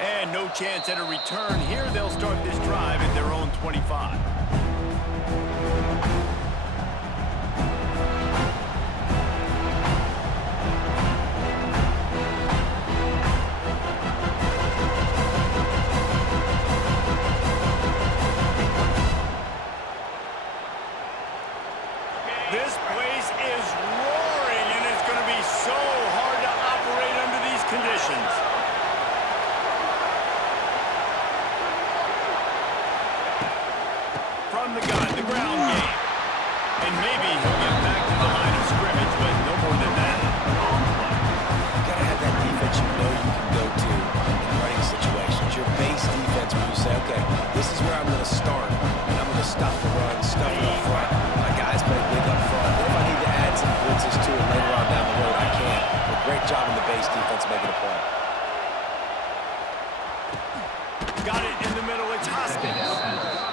And no chance at a return here. They'll start this drive at their own 25. This place is roaring, and it's going to be so hard to operate under these conditions. From the gun, the ground game. And maybe he'll get back to the line of scrimmage, but no more than that. You got to have that defense you know you can go to in running situations. Your base defense where you say, okay, this is where I'm going to start, and I'm going to stop the run, stuff it up front. My guys play big up front. If I need to add some blitzes to it later on down the road, I can. But great job in the base defense making a play. Got it in the middle. It's Hoskins.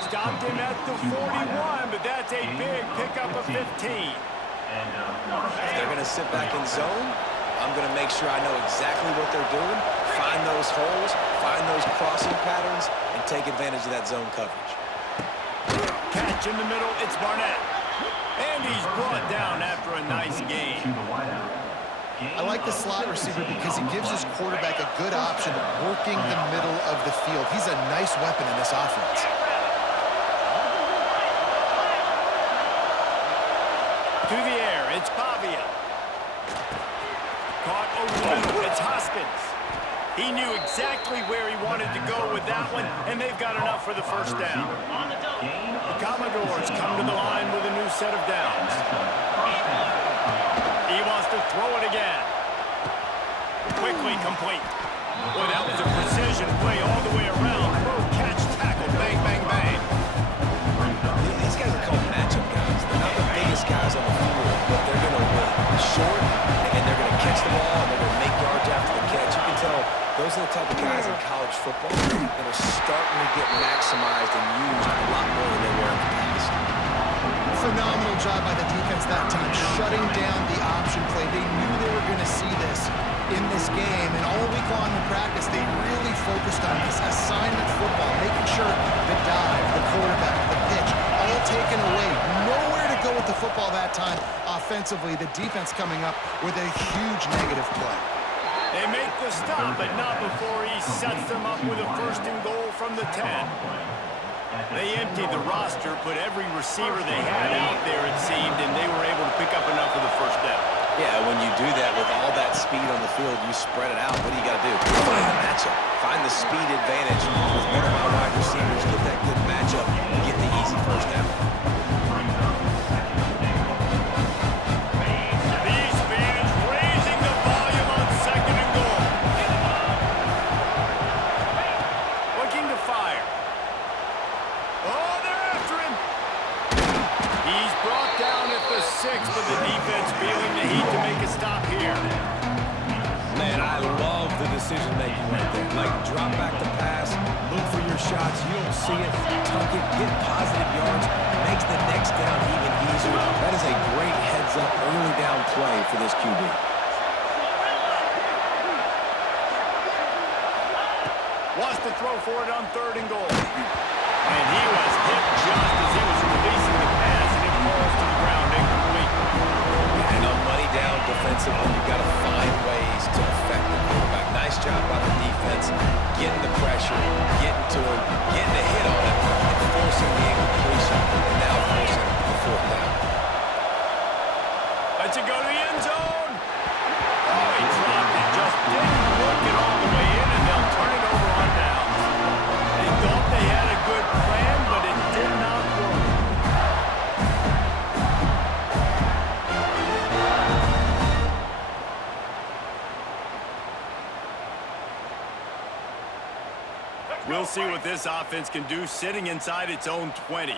Stopped him at the 41, but that's a big pickup of 15. If they're going to sit back in zone, I'm going to make sure I know exactly what they're doing, find those holes, find those crossing patterns, and take advantage of that zone coverage. Catch in the middle. It's Barnett. And he's brought down after a nice game. I like the slot receiver because he gives his quarterback a good option of working the middle of the field. He's a nice weapon in this offense. To the air, it's Pavia. Caught over the middle, it's Hoskins. He knew exactly where he wanted to go with that one, and they've got enough for the first down. The Commodores come to the line with a new set of downs. He wants to throw it again. Quickly complete. Boy, that was a precision play all the way around. Throw, catch, tackle, bang, bang, bang. These guys are called matchup guys. They're not the biggest guys on the field, but they're going to win short, and they're going to catch the ball, and they're going to make yards after the catch. You can tell those are the type of guys in college football that are starting to get maximized and used a lot more than they were in the past. Phenomenal job by the defense that time, shutting down the option play. They knew they were going to see this in this game, and all week long in practice, they really focused on this assignment football, making sure the dive, the quarterback, the pitch, all taken away. Nowhere to go with the football that time. Offensively, the defense coming up with a huge negative play. They make the stop, but not before he sets them up with a first and goal from the 10. They emptied the roster, put every receiver they had out there, it seemed, and they were able to pick up enough for the first down. Yeah, when you do that with all that speed on the field, you spread it out. What do you got to do? Find the matchup. Find the speed advantage with one of my wide receivers. Get that good matchup and get the easy first down. These fans raising the volume on second and goal. Looking to fire. Oh, they're after him. He's brought down at the 6, but the defense feeling the heat to make a stop here. Man, I love the decision-making right there. Like, drop back the pass, look for your shots. You don't see it, tuck it, get positive yards, makes the next down even easier. That is a great heads-up, early down play for this QB. Wants to throw for it on third and goal. And he was hit just as he was releasing the pass, and it falls to the ground incomplete. And on money down defensively, you've got to find ways to affect the quarterback. Nice job by the defense, getting the pressure, getting to him, getting a hit on him, and forcing the incompletion, and now forcing the fourth down. Lets it go to the end zone. Oh, he dropped it. Just didn't work it all the way in, and they'll turn it over on downs. They thought they had a good plan, but it did not work. We'll see what this offense can do sitting inside its own 20.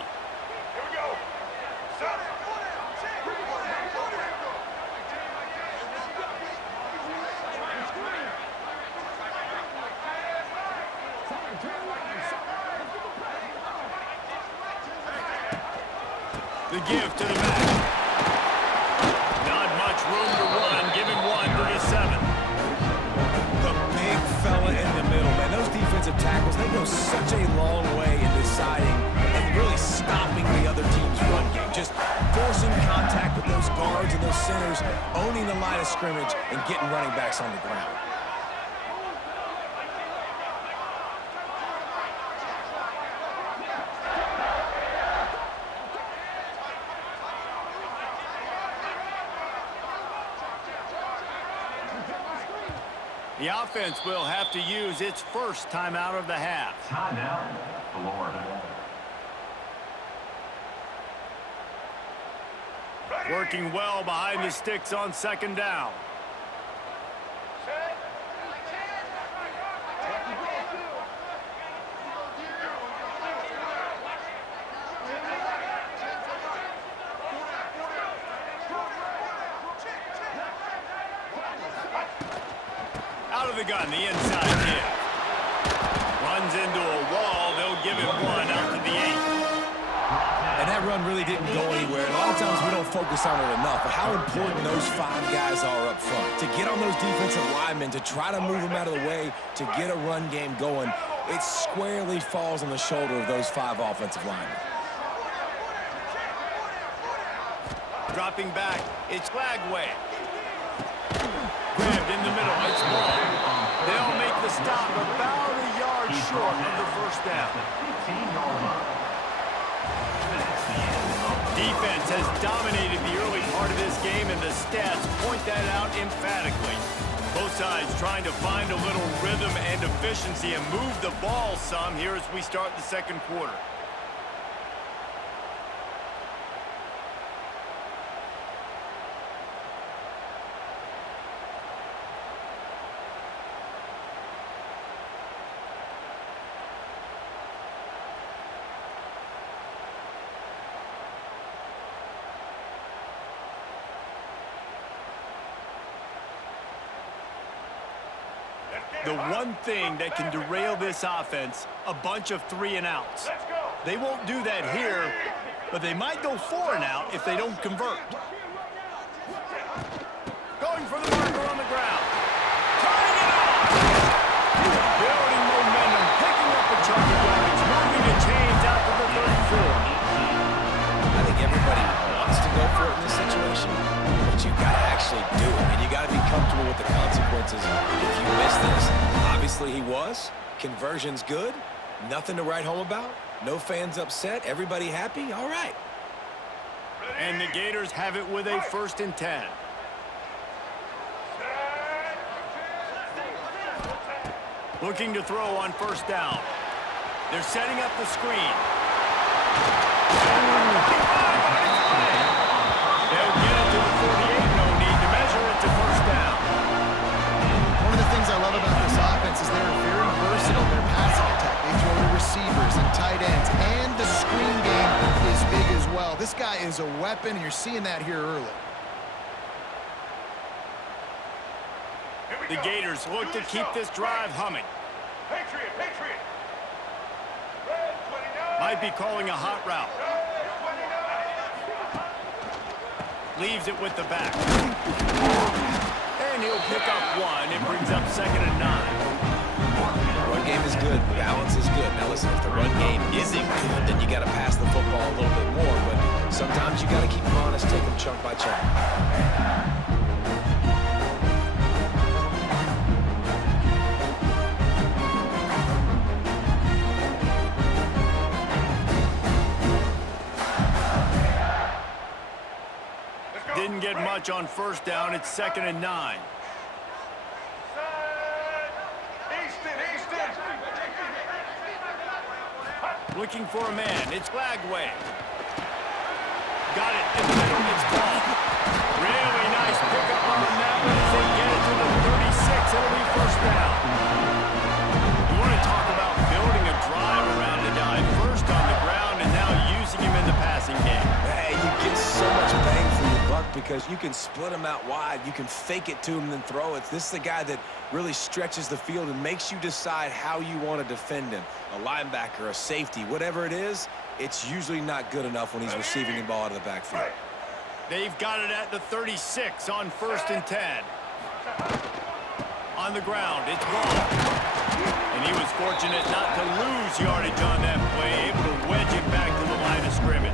The give to the back. Not much room to run. Give him one to the 7. The big fella in the middle, man. Those defenses defensive tackles, they go such a long way in deciding and really stopping the other team's run game. Just forcing contact with those guards and those centers, owning the line of scrimmage, and getting running backs on the ground. The offense will have to use its first timeout of the half. Timeout, Florida. Working well behind the sticks on second down. Out of the gun, the inside kick. Runs into a wall. They'll give it one out to the 8. And that run really didn't go anywhere. And a lot of times we don't focus on it enough, but how important those 5 guys are up front. To get on those defensive linemen, to try to move them out of the way, to get a run game going, it squarely falls on the shoulder of those 5 offensive linemen. Dropping back, it's Flagway. Grabbed in the middle, it's ball. They'll make the stop about a yard short of the first down. Defense has dominated the early part of this game, and the stats point that out emphatically. Both sides trying to find a little rhythm and efficiency and move the ball some here as we start the second quarter. The one thing that can derail this offense, a bunch of 3-and-outs. They won't do that here, but they might go 4-and-out if they don't convert. Going for the marker on the ground. Tying it up! Building momentum, picking up a chunk of yards, moving the chains out to the 34. I think everybody wants to go for it in this situation, but you got to actually do it, and you got to be comfortable with the consequences. If you miss this, obviously he was. Conversion's good. Nothing to write home about. No fans upset. Everybody happy. All right. And the Gators have it with a 1st and 10. Looking to throw on first down. They're setting up the screen. They'll get it to the 48. No need to measure it to first down. One of the things I love about this offense is they're very versatile in their passing attack. They throw to receivers and tight ends, and the screen game is big as well. This guy is a weapon, and you're seeing that here early. The Gators look to keep this drive humming. Patriot. Might be calling a hot route. Leaves it with the back. And he'll pick up 1. It brings up 2nd and 9. Run game is good. Balance is good. Now listen, if the run game isn't good, then you got to pass the football a little bit more. But sometimes you got to keep them honest, take them chunk by chunk. Didn't get much on first down. It's 2nd and 9. Easton. Looking for a man. It's Flagway. Got it in the middle. It's ball. Really nice pickup on that one as they get it to the 36. It'll be first down. You want to talk about building a drive around a guy. First on the ground and now using him in the passing game. Hey, you get so much bang for your buck because you can split him out wide. You can fake it to him and then throw it. This is the guy that really stretches the field and makes you decide how you want to defend him. A linebacker, a safety, whatever it is, it's usually not good enough when he's receiving the ball out of the backfield. They've got it at the 36 on 1st and 10. On the ground, it's ball. And he was fortunate not to lose yardage on that play, able to wedge it back to the line of scrimmage.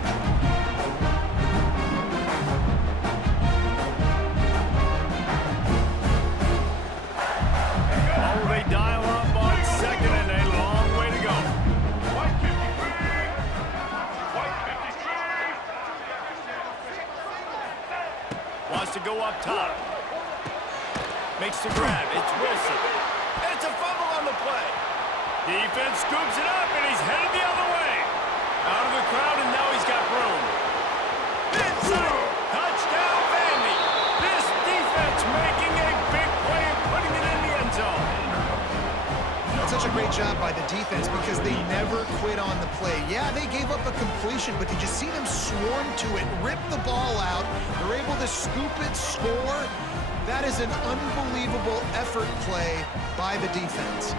Oh, they dial up on second and a long way to go. Wants to go up top. Makes the grab. It's Wilson. And it's a fumble on the play. Defense scoops it up, and he's headed the other way. Out of the crowd, and now he's got room. Inside. Touchdown, Vandy. This defense making a big play and putting it in the end zone. That's such a great job by the defense because they never quit on the play. Yeah, they gave up a completion, but did you see them swarm to it, rip the ball out? They're able to scoop it, score. That is an unbelievable effort play by the defense.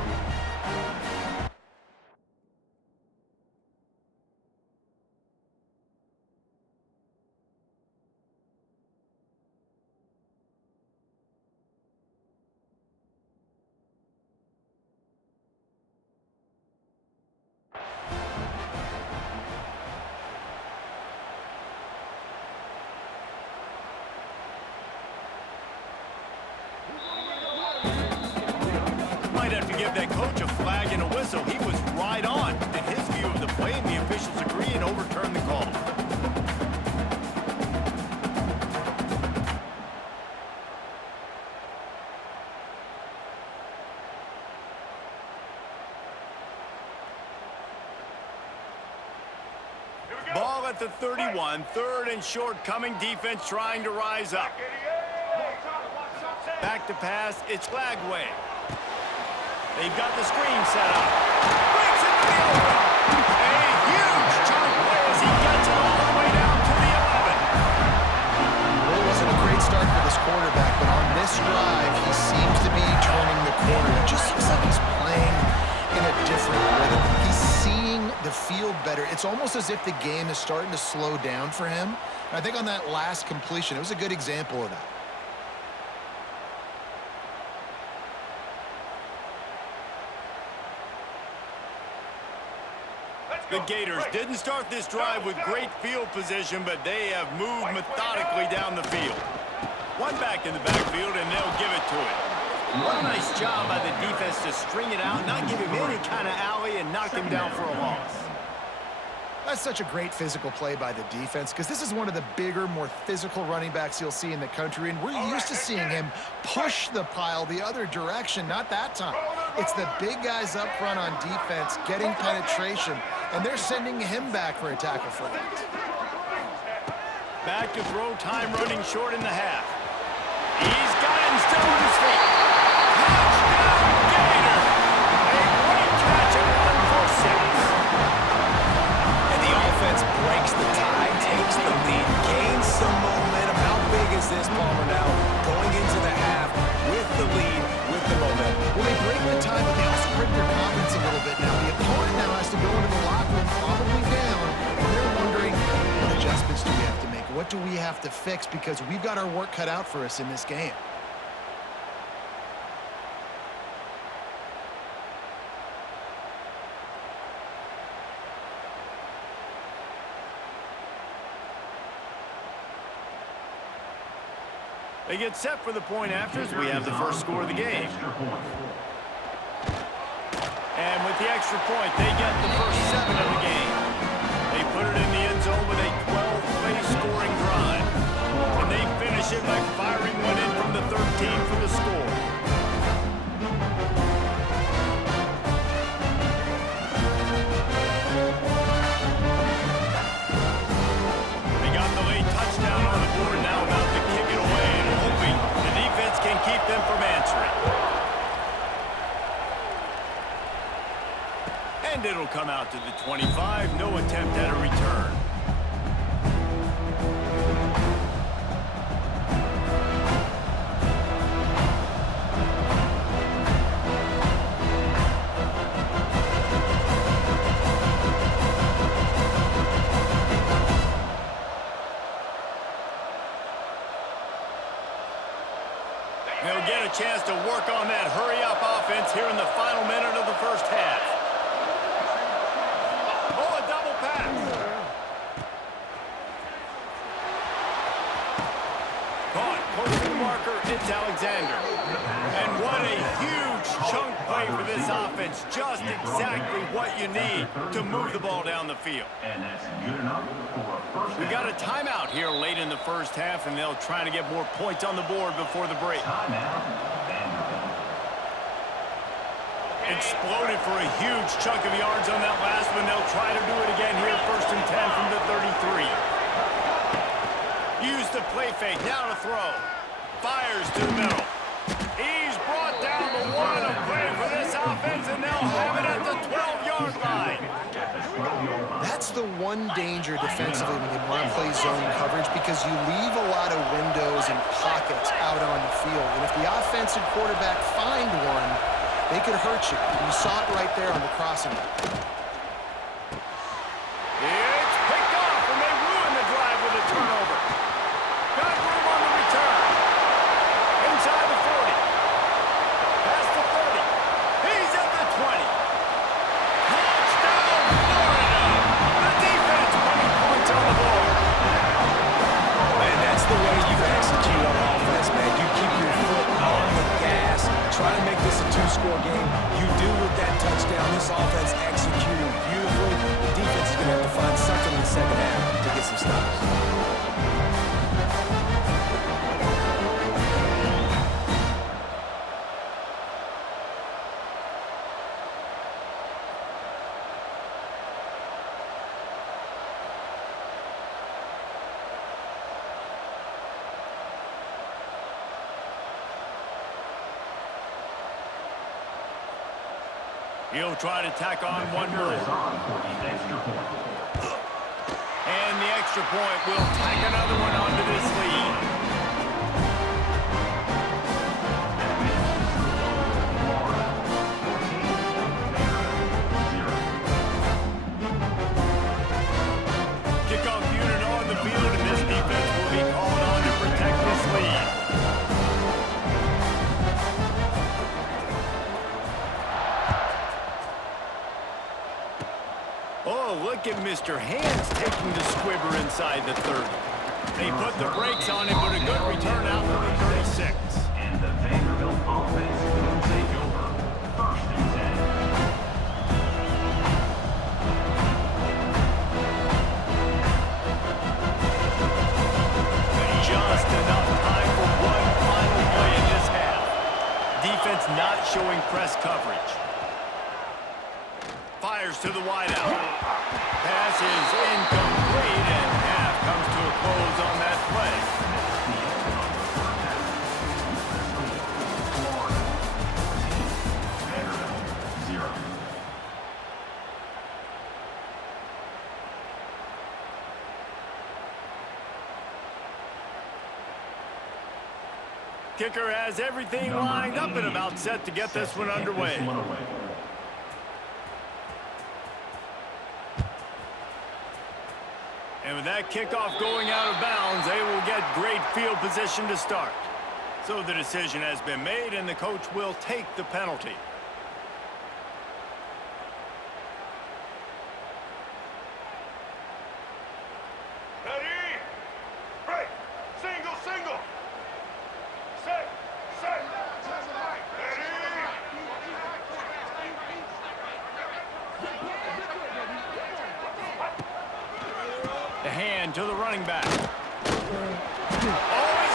Might have to give that coach a flag and a whistle. He was right on in his view of the play, and the officials agree and overturn the call. Ball at the 31, third and short coming, defense trying to rise up. Back to pass, it's Flagway. They've got the screen set up. Breaks into the open. A huge chunk play as he gets it all the way down to the 11. Well, it wasn't a great start for this quarterback, but on this drive, he seems to be turning the corner. It just looks like he's playing in a different rhythm. He's seeing the field better. It's almost as if the game is starting to slow down for him. And I think on that last completion, it was a good example of that. The Gators didn't start this drive with great field position, but they have moved methodically down the field. One back in the backfield, and they'll give it to him. What a nice job by the defense to string it out, not give him any kind of alley, and knock him down for a loss. That's such a great physical play by the defense because this is one of the bigger, more physical running backs you'll see in the country, and we're used to seeing him push the pile the other direction, not that time. It's the big guys up front on defense getting penetration, and they're sending him back for a tackle for that. Back to throw, time running short in the half. He's got him still on his feet. Touchdown, Gator! A great catch at 1-for-6. Offense breaks the tie, takes the lead, gains some momentum. How big is this, Palmer, now? Going into the half with the lead, with the momentum. Well, they break the tie, but they also break their confidence a little bit now. The opponent now has to go into the locker room probably down, and they're wondering, what adjustments do we have to make? What do we have to fix? Because we've got our work cut out for us in this game. They get set for the point afters. We have the first score of the game. And with the extra point, they get the first 7 of the game. They put it in the end zone with a 12-play scoring drive. And they finish it by firing one in from the 13 for the score. They got the late touchdown on the board, now about to kick it away and hoping the defense can keep them from answering. And it'll come out to the 25. No attempt at a return. They'll get a chance to work on that hurry-up offense. offense here in the final minute of the first half. Oh, a double pass. Caught, close to the marker, it's Alexander. And what a huge chunk play for this offense. Just exactly what you need to move the ball down the field. And that's good enough for a first We got a timeout here late in the first half, and they'll try to get more points on the board before the break. timeout. Vanderbilt. Exploded for a huge chunk of yards on that last one. They'll try to do it again here, 1st and 10 from the 33. Use the play fake, now to throw. Fires to the middle. He's brought down the one. A play for this offense, and they'll have it at the 12-yard line. That's the one danger defensively when you want to play zone coverage, because you leave a lot of windows and pockets out on the field. And if the offensive quarterback find one, they could hurt you. You saw it right there on the crossing. It's picked off, and they ruin the drive with a turnover. Got room on the return. Inside the 40. Past the 30. He's at the 20. Touchdown, Florida! The defense putting points on the board. Man, that's the way you execute on offense, man. You keep your foot on the gas. Try to make this a two-score game. You do with that touchdown. This offense executed beautifully. The defense is going to have to find something in the second half to get some stops. He'll try to tack on one more. Is on for the extra point. And the extra point will tack another one onto this lead. Kickoff unit on the field, and this defense will be called on to protect this lead. Oh, look at Mr. Hands taking the squibber inside the 30. They put the brakes on him, but a good return out to the 36. And the Vanderbilt offense will take over. 1st and 10. Just enough time for one final play in this half. Defense not showing press coverage. Fires to the wideout. Pass is incomplete, and half comes to a close on that play. Vanderbilt 0. Kicker has everything lined up and about set to get this one underway. And with that kickoff going out of bounds, they will get great field position to start. So the decision has been made, and the coach will take the penalty. Ready? Break. Single, single. Set. Set. Ready? The hand to the running back. Oh,